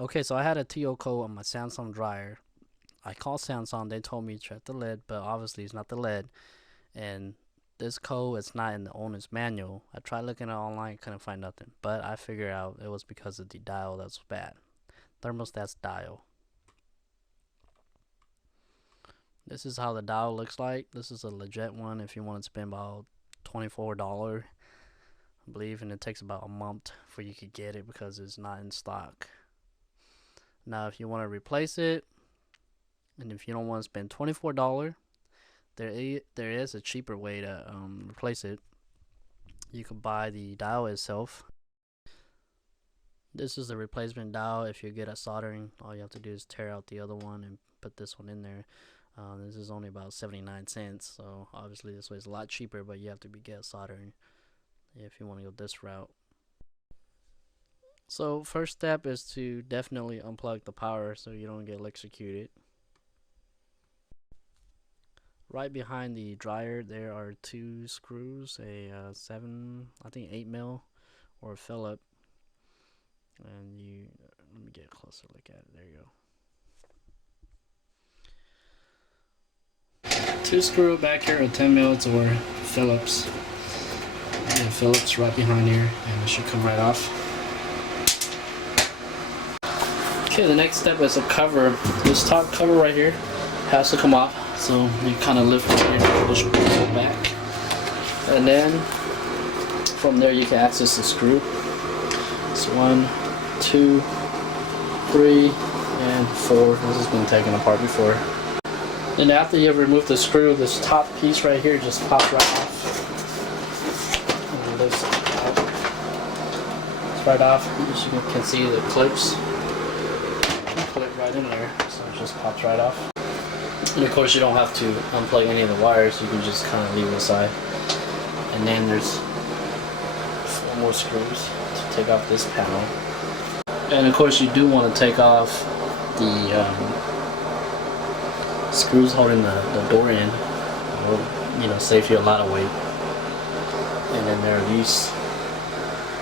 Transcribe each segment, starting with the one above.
Okay, so I had a TO code on my Samsung dryer. I called Samsung, they told me check the lid, but obviously it's not the lid. And this code is not in the owner's manual. I tried looking it online, couldn't find nothing. But I figured out it was because of the dial that was bad. Thermostat's dial. This is how the dial looks like. This is a legit one if you want to spend about $24, I believe, and it takes about a month for you could get it because it's not in stock. Now, if you want to replace it, and if you don't want to spend $24, there is a cheaper way to replace it. You can buy the dial itself. This is the replacement dial. If you get a soldering, all you have to do is tear out the other one and put this one in there. This is only about 79 cents, so obviously this way is a lot cheaper, but you have to get soldering if you want to go this route. So first step is to definitely unplug the power so you don't get electrocuted. Right behind the dryer there are two screws, a 8 mil or a Phillip, and let me get a closer look at it. There you go. Two screw back here, a 10 mils or Phillips. Yeah, Phillips right behind here, and it should come right off. Okay, the next step is a cover. This top cover right here has to come off. So you kind of lift right here, push it back, and then from there you can access the screw. It's 1, 2, 3, and 4. This has been taken apart before. Then after you have removed the screw, this top piece right here just pops right off. And lifts out. It's right off. As you can see, the clips clip right in there, so it just pops right off. And of course you don't have to unplug any of the wires, you can just kind of leave it aside. And then there's 4 more screws to take off this panel. And of course you do want to take off the screws holding the door in. It will, save you a lot of weight. And then there are these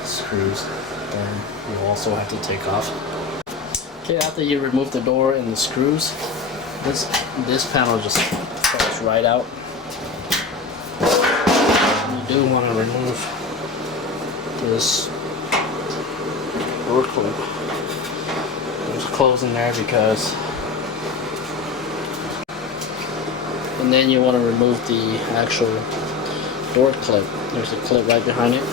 screws that you also have to take off. Okay, after you remove the door and the screws, this panel just falls right out. You do want to remove this door clip. There's clothes in there because, and then you want to remove the actual door clip. There's a clip right behind it.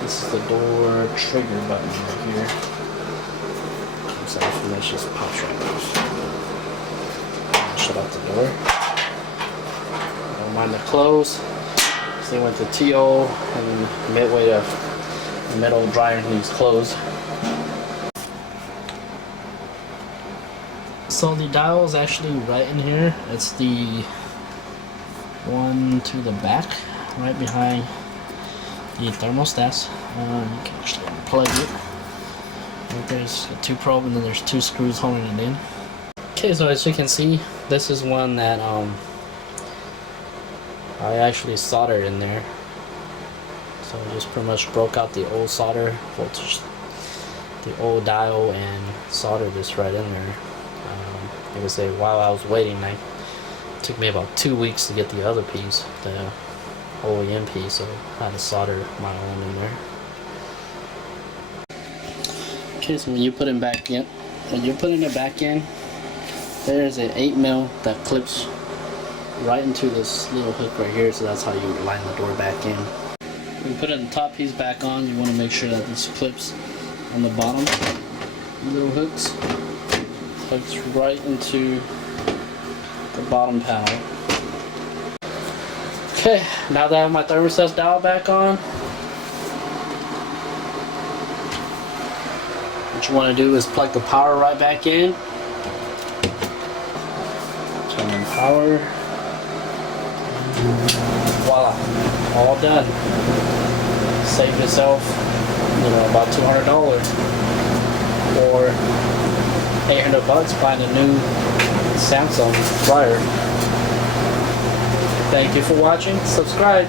This is the door trigger button right here. Comes off and that just pops right off. Shut out the door. Don't mind the clothes. Same with the TO and midway to the metal dryer needs closed. So the dial is actually right in here. It's the one to the back, right behind the thermostats. You can actually unplug it. There's a 2 probe and then there's 2 screws holding it in. Okay, so as you can see, this is one that I actually soldered in there. So I just pretty much broke out the old solder voltage, the old dial, and soldered this right in there. It was while I was waiting, it took me about 2 weeks to get the other piece, the OEM piece, so I had to solder my own in there. Okay, so when you put it back in, there's an 8 mil that clips right into this little hook right here, so that's how you line the door back in. When you put the top piece back on, you want to make sure that this clips on the bottom. Little hooks right into the bottom panel. Okay, now that I have my thermostat dial back on, what you want to do is plug the power right back in. Turn on power. Voila, all done. Save yourself, about $200 or $800 buying a new Samsung dryer. Thank you for watching. Subscribe.